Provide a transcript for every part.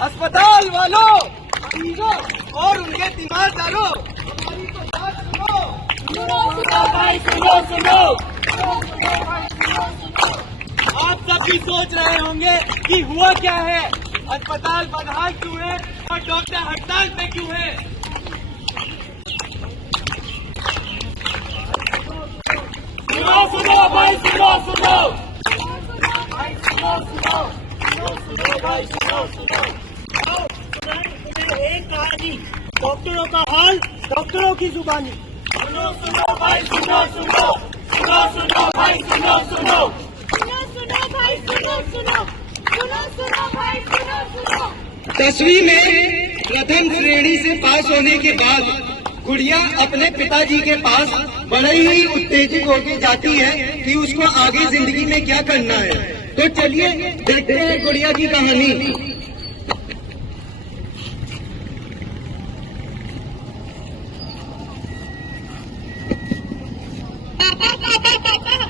अस्पताल वालों, मरीजों और उनके तीमारदारों, हमारी तो बात सुनो। आप सब भी सोच रहे होंगे कि हुआ क्या है, अस्पताल बदहाल क्यों है और डॉक्टर हड़ताल पे क्यों है। सुनो भाई, सुनो। एक कहानी, डॉक्टरों का हाल, डॉक्टरों की जुबानी। सुनो भाई, सुनो भाई, सुनो। 10वीं में प्रथम श्रेणी से पास होने के बाद गुड़िया अपने पिताजी के पास बड़े ही उत्तेजित होकर जाती है कि उसको आगे जिंदगी में क्या करना है। तो चलिए देखते हैं गुड़िया की कहानी।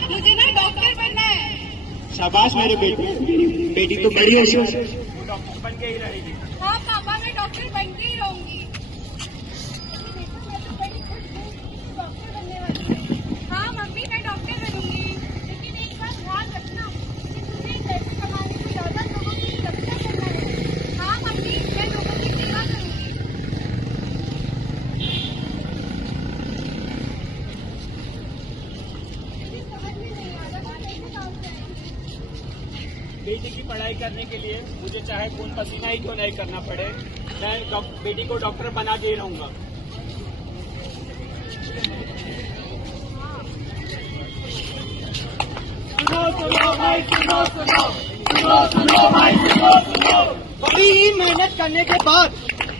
मुझे ना डॉक्टर बनना है। शाबाश मेरे बेटी तो बड़ी हो, डॉक्टर बन के ही रहेगी। हाँ पापा, मैं डॉक्टर बन के ही रहूंगी। डॉक्टर बनने वाली हूँ। हाँ मम्मी, मैं डॉक्टर बनूंगी, लेकिन एक बात ध्यान रखना कि मुझे पैसे कमाने से ज्यादा लोगों की रक्षा करना है। हाँ मम्मी, मैं लोगों की सेवा करूंगी। समझ में नहीं आ रहा कैसे काम करेंगे। बेटी की पढ़ाई करने के लिए मुझे चाहे खून पसीना ही क्यों नहीं करना पड़े, मैं बेटी को डॉक्टर बना के ही रहूंगा। सुनो। बड़ी ही मेहनत करने के बाद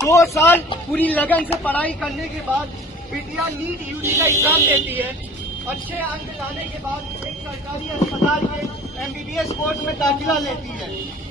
2 साल पूरी लगन से पढ़ाई करने के बाद बिटिया नीट यूजी का एग्जाम देती है। अच्छे अंक लाने के बाद एक सरकारी अस्पताल में एमबीबीएस कोर्स में दाखिला लेती है।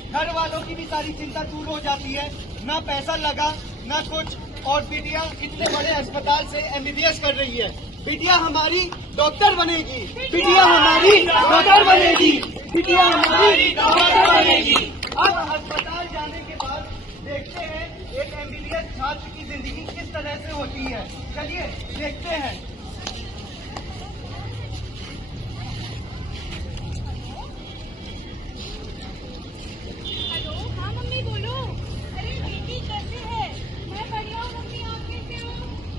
घर वालों की भी सारी चिंता दूर हो जाती है, ना पैसा लगा ना कुछ, और बिटिया इतने बड़े अस्पताल से एमबीबीएस कर रही है। बिटिया हमारी डॉक्टर बनेगी, बिटिया हमारी डॉक्टर बनेगी, बिटिया हमारी डॉक्टर बनेगी। अब अस्पताल जाने के बाद देखते हैं एक एमबीबीएस छात्र की जिंदगी किस तरह से होती है। चलिए देखते हैं। हेलो, हाँ मम्मी बोलो। अरे बेटी कैसे है? मैं बढ़िया हूँ मम्मी, आप कैसे हो?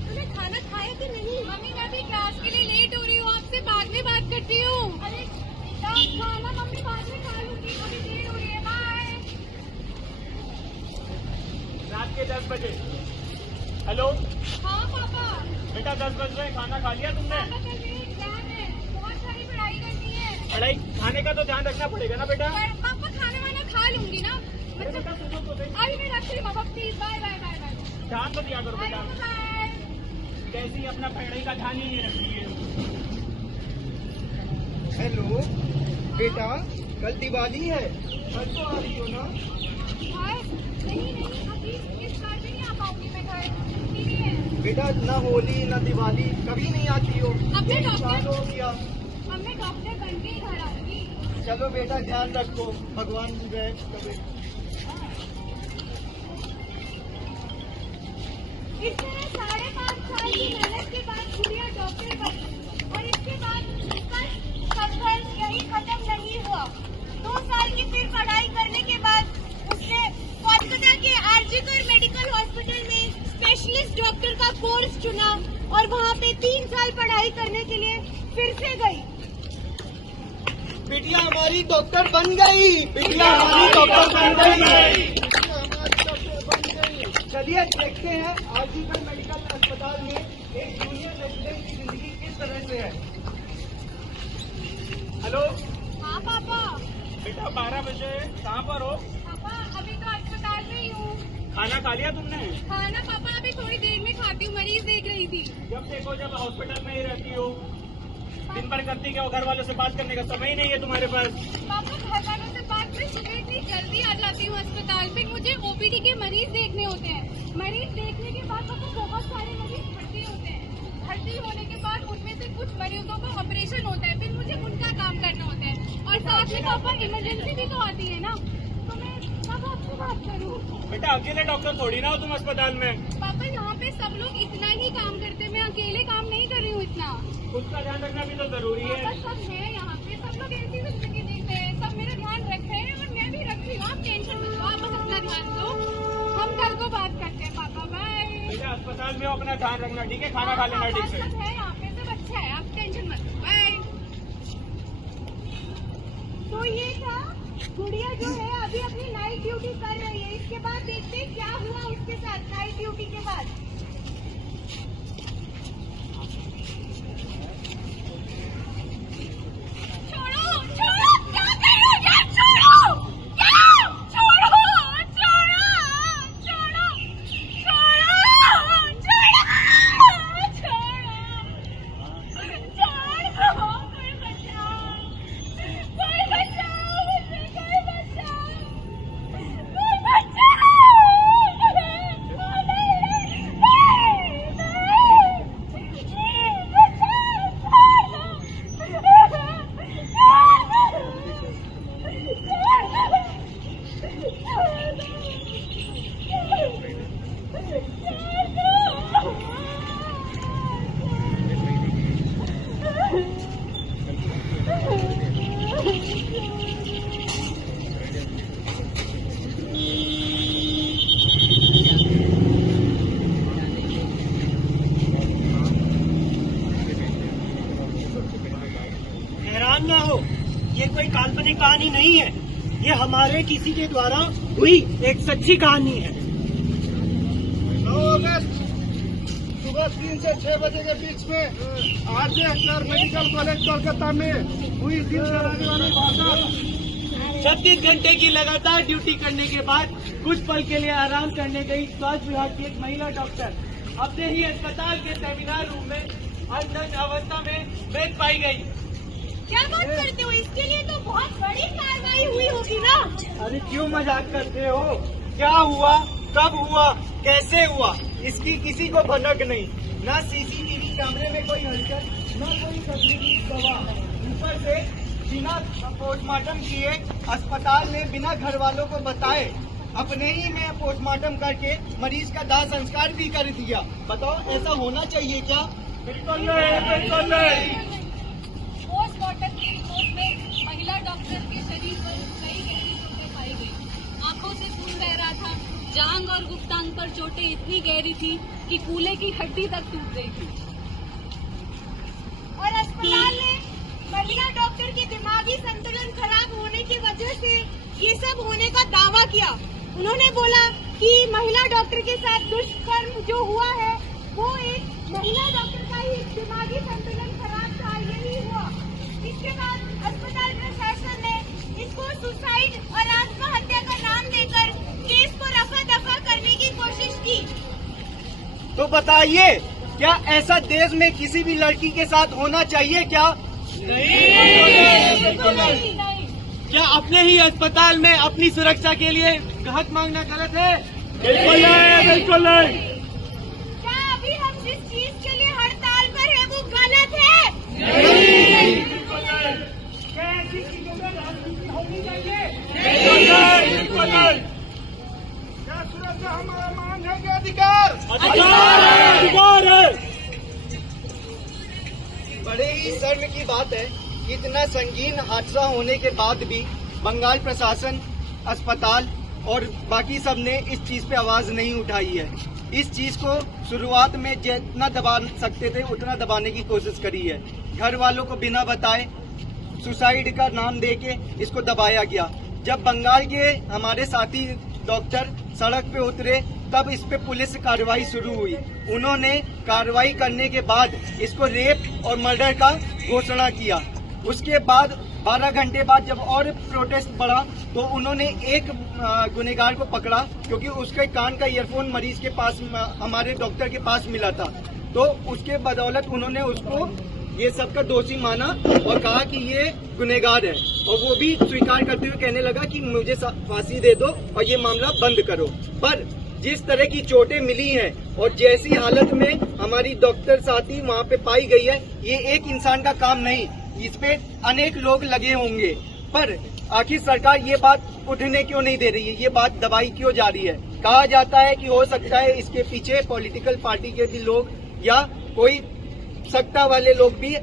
तूने खाना खाया कि नहीं? मम्मी मैं भी क्लास के लिए लेट हो रही हूँ, आपसे बाद में बात करती हूँ। अरे बेटा खाना मम्मी बाद में खा लूंगी, अभी देर हो रही है। बाय। रात के 10 बजे। हेलो हाँ पापा। बेटा, 10 बज रहे, खाना खा लिया तुमने? पापा कल मेरी एग्जाम है, बहुत सारी पढ़ाई करनी है। पढ़ाई खाने का तो ध्यान रखना पड़ेगा ना बेटा। पापा खाना वाना खा लूंगी ना, अरे बेटा सुनो तो सही। अभी मैं रख रही हूँ पापा, please. Bye bye bye bye. ध्यान तो दिया करो बेटा, बाय। कैसी अपना पढ़ाई का ध्यान ही नहीं रखती है। हेलो बेटा, कल दिवाली है, कल तो आ रही हो ना? नहीं, अभी इस बार भी नहीं आ पाऊंगी मैं घर, नहीं है। बेटा ना होली ना दिवाली कभी नहीं आती हो, अब मैं एक साल डॉक्टर हो गया। अब मैं डॉक्टर बन के ही घर आऊंगी। चलो बेटा ध्यान रखो, भगवान गए कभी। इस तरह 5.5 साल की मेहनत के बाद गुड़िया डॉक्टर बनी, और इसके बाद उसका संघर्ष यही खत्म नहीं हुआ। 2 साल की फिर पढ़ाई करने के बाद उसने कोलकाता के आरजीकर मेडिकल हॉस्पिटल में स्पेशलिस्ट डॉक्टर का कोर्स चुना, और वहाँ पे 3 साल पढ़ाई करने के लिए फिर से गई। बिटिया हमारी डॉक्टर बन गई, बिटिया हमारी डॉक्टर बन गई। चलिए देखते हैं आरजीकर मेडिकल अस्पताल में एक जूनियर रेजिडेंट की जिंदगी किस तरह से है। हेलो हाँ पापा। बेटा, 12 बजे, कहाँ पर हो? पापा अभी तो अस्पताल में ही हूँ। खाना खा लिया तुमने? खाना पापा अभी थोड़ी देर में खाती हूँ, मरीज देख रही थी। जब देखो जब हॉस्पिटल में ही रहती हो, दिन भर करती क्या हो? घर वालों से बात करने का समय ही नहीं है तुम्हारे पास। पापा घर वालों से बात में सुबह इतनी जल्दी आ जाती हूँ अस्पताल, फिर मुझे ओपीडी के मरीज देखने होते हैं। मरीज देखने के बाद पापा बहुत सारे मरीज भर्ती होते हैं। भर्ती होने के बाद उनमें से कुछ मरीजों का ऑपरेशन होता है, फिर मुझे उनका काम करना होता है। और साथ में पापा इमरजेंसी भी तो आती है ना, तो मैं बात करूं? बेटा अकेले डॉक्टर थोड़ी ना हो तुम अस्पताल में। पापा यहाँ पे सब लोग इतना ही काम करते हैं, मैं अकेले काम नहीं कर रही हूँ इतना। खुद का ध्यान रखना भी तो जरूरी है। पापा सब है यहाँ पे, सब लोग ऐसी जिंदगी जीते हैं, सब मेरा ध्यान रख रहे हैं और मैं भी रख रही हूँ। आप टेंशन मत लो, आप बस अपना ध्यान दो, हम कल को बात करते हैं। पापा बाय। बेटा अस्पताल में अपना ध्यान रखना, ठीक है? खाना खा लेना ठीक से। सब है यहाँ पे, सब अच्छा है, आप टेंशन मत लो, बाय। तो ये था गुड़िया जो है अभी अपनी नाइट ड्यूटी कर रही है। इसके बाद देखते हैं क्या हुआ उसके साथ नाइट ड्यूटी के बाद। छोड़ो छोड़ो, क्या कर रहे हो यार? छोड़ो, क्या? छोड़ो छोड़ो छोड़ो छोड़ो छोड़ो छोड़ो, कोई बचाओ, कोई बचाओ मुझे, कोई बचाओ, कोई बचाओ। हैरान ना हो, ये कोई काल्पनिक कहानी नहीं है, ये हमारे किसी के द्वारा हुई एक सच्ची कहानी है। 9 अगस्त सुबह 3 से 6 बजे के बीच में RJ Akhtar medical college Kolkata में हुई दिल दहलाने वाली वारदात। 36 घंटे की लगातार ड्यूटी करने के बाद कुछ पल के लिए आराम करने गई स्वास्थ्य विभाग की एक महिला डॉक्टर अपने ही अस्पताल के सेमिनार रूम में अर्धनग्न अवस्था में बेड पाई गई। क्या बात करते हो? इसके लिए तो बहुत बड़ी कार्रवाई हुई होगी ना? अरे क्यों मजाक करते हो? क्या हुआ, कब हुआ, कैसे हुआ, इसकी किसी को भनक नहीं। न सीसीटीवी कैमरे में कोई हलचल, न कोई तकनीकी गवाह। ऊपर से बिना पोस्टमार्टम किए अस्पताल ने बिना घर वालों को बताए अपने ही में पोस्टमार्टम करके मरीज का दाह संस्कार भी कर दिया। बताओ ऐसा होना चाहिए क्या? बिल्कुल नहीं, बिल्कुल नहीं। पोस्टमार्टम की रिपोर्ट में महिला डॉक्टर के शरीर पर कई गहरी चोटें पाई गई। आंखों से खून बह रहा था, जांघ और गुप्तांग पर चोटें इतनी गहरी थी कि कूल्हे की हड्डी तक टूट गई थी। और अस्पताल ने महिला डॉक्टर के दिमागी संतुलन खराब होने की वजह से ये सब होने का दावा किया। उन्होंने बोला कि महिला डॉक्टर के साथ दुष्कर्म जो हुआ है वो एक महिला डॉक्टर का ही दिमागी संतुलन खराब था, यही हुआ। इसके बाद अस्पताल प्रशासन ने इसको सुसाइड और आत्महत्या का नाम देकर केस को रफा दफा करने की कोशिश की। तो बताइए, क्या ऐसा देश में किसी भी लड़की के साथ होना चाहिए क्या? बिल्कुल नहीं। क्या अपने ही अस्पताल में अपनी सुरक्षा के लिए हक मांगना गलत है? बिल्कुल नहीं, बिल्कुल नहीं। क्या अभी हम जिस चीज के लिए हड़ताल पर है वो गलत है? बिल्कुल नहीं। क्या ऐसी चीजों में राजनीति होनी चाहिए? बिल्कुल नहीं, बिल्कुल नहीं। क्या सुरक्षा हमारा मांग है कि अधिकार? अधिकार है, अधिकार है। बड़े ही शर्म की बात है कि इतना संगीन हादसा होने के बाद भी बंगाल प्रशासन, अस्पताल और बाकी सब ने इस चीज पे आवाज नहीं उठाई है। इस चीज को शुरुआत में जितना दबा सकते थे उतना दबाने की कोशिश करी है। घर वालों को बिना बताए सुसाइड का नाम देके इसको दबाया गया। जब बंगाल के हमारे साथी डॉक्टर सड़क पे उतरे तब इस पे पुलिस कार्रवाई शुरू हुई। उन्होंने कार्रवाई करने के बाद इसको रेप और मर्डर का घोषणा किया। उसके बाद 12 घंटे बाद जब और प्रोटेस्ट बढ़ा तो उन्होंने एक गुनहगार को पकड़ा, क्योंकि उसके कान का ईयरफोन मरीज के पास, हमारे डॉक्टर के पास मिला था। तो उसके बदौलत उन्होंने उसको ये सब का दोषी माना और कहा कि ये गुनहगार है, और वो भी स्वीकार करते हुए कहने लगा कि मुझे फांसी दे दो और ये मामला बंद करो। पर जिस तरह की चोटें मिली हैं और जैसी हालत में हमारी डॉक्टर साथी वहाँ पे पाई गई है, ये एक इंसान का काम नहीं, इस पे अनेक लोग लगे होंगे। पर आखिर सरकार ये बात उठने क्यों नहीं दे रही है, ये बात दबाई क्यों जा रही है। कहा जाता है कि हो सकता है इसके पीछे पॉलिटिकल पार्टी के भी लोग या कोई सत्ता वाले लोग भी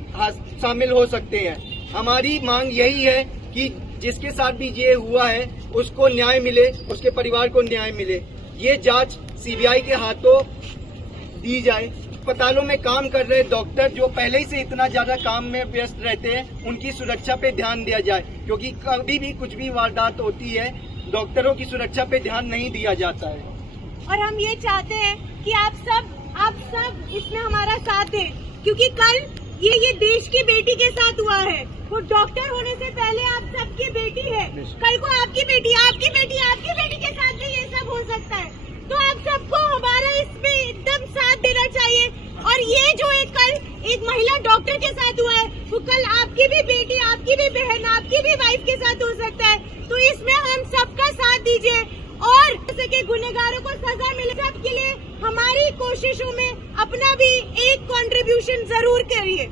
शामिल हो सकते हैं। हमारी मांग यही है कि जिसके साथ भी ये हुआ है उसको न्याय मिले, उसके परिवार को न्याय मिले। ये जांच सीबीआई के हाथों दी जाए। अस्पतालों में काम कर रहे डॉक्टर जो पहले ही से इतना ज्यादा काम में व्यस्त रहते हैं, उनकी सुरक्षा पे ध्यान दिया जाए, क्योंकि कभी भी कुछ भी वारदात होती है, डॉक्टरों की सुरक्षा पे ध्यान नहीं दिया जाता है। और हम ये चाहते हैं कि आप सब इसमें हमारा साथ दें, क्योंकि कल ये देश की बेटी के साथ हुआ है। वो डॉक्टर होने से पहले आप सबकी बेटी है, कल को आपकी बेटी के साथ भी ये सब हो सकता है। तो आप सबको हमारा इसमें एकदम साथ देना चाहिए। और ये जो कल एक महिला डॉक्टर के साथ हुआ है, वो कल आपकी भी बेटी, आपकी भी बहन, आपकी भी वाइफ के साथ हो सकता है। तो इसमें हम सबका साथ दीजिए और जैसे कि गुनहगारों को सजा मिले, सबके लिए हमारी कोशिशों में अपना भी एक कंट्रीब्यूशन जरूर करिए।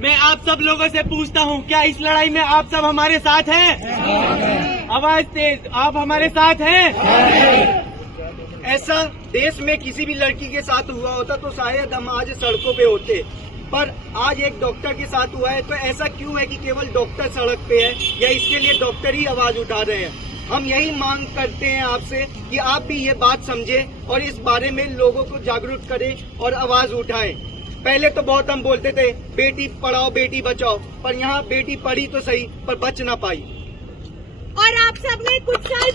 मैं आप सब लोगों से पूछता हूँ, क्या इस लड़ाई में आप सब हमारे साथ हैं? आवाज तेज, आप हमारे साथ हैं? ऐसा देश में किसी भी लड़की के साथ हुआ होता तो शायद हम आज सड़कों पे होते, पर आज एक डॉक्टर के साथ हुआ है। तो ऐसा क्यों है कि केवल डॉक्टर सड़क पे है, या इसके लिए डॉक्टर ही आवाज उठा रहे हैं? हम यही मांग करते हैं आपसे कि आप भी ये बात समझें और इस बारे में लोगों को जागरूक करें और आवाज उठाएं। पहले तो बहुत हम बोलते थे बेटी पढ़ाओ बेटी बचाओ, पर यहाँ बेटी पढ़ी तो सही पर बच ना पाई। और आप सबने कुछ साल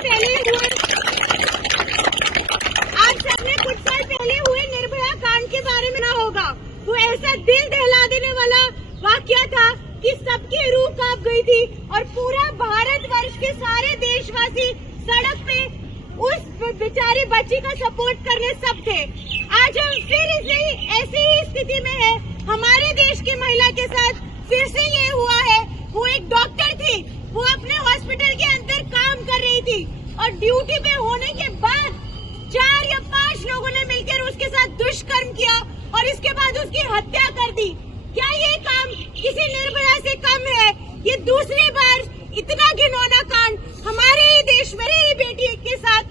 पहले हुए निर्भया कांड के बारे में ना होगा। वो ऐसा दिल दहला देने वाला वाकया था कि सबकी रूह कांप गई थी और पूरा भारतवर्ष के सारे देशवासी सड़क पे उस बेचारी बच्ची का सपोर्ट करने सब थे। आज हम फिर ऐसी ही स्थिति में है। हमारे देश की महिला के साथ फिर से ये हुआ है। वो एक डॉक्टर थी, वो अपने हॉस्पिटल के अंदर काम कर रही थी और ड्यूटी पे होने के बाद 4 या 5 लोगों ने मिलकर उसके साथ दुष्कर्म किया और इसके बाद उसकी हत्या कर दी। क्या ये काम किसी निर्भया से कम है? ये दूसरी बार इतना घिनौना कांड हमारे ही देश में ही बेटी के साथ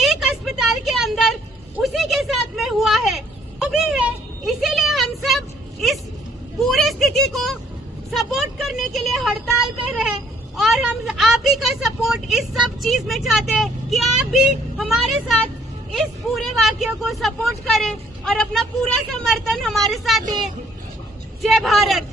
एक अस्पताल के अंदर उसी के साथ में हुआ है। वो भी है, इसीलिए हम सब इस पूरी स्थिति को सपोर्ट करने के लिए हड़ताल पे रहे और हम आप ही का सपोर्ट इस सब चीज में चाहते हैं कि आप भी हमारे साथ इस पूरे वाकये को सपोर्ट करें और अपना पूरा समर्थन हमारे साथ दें। जय भारत।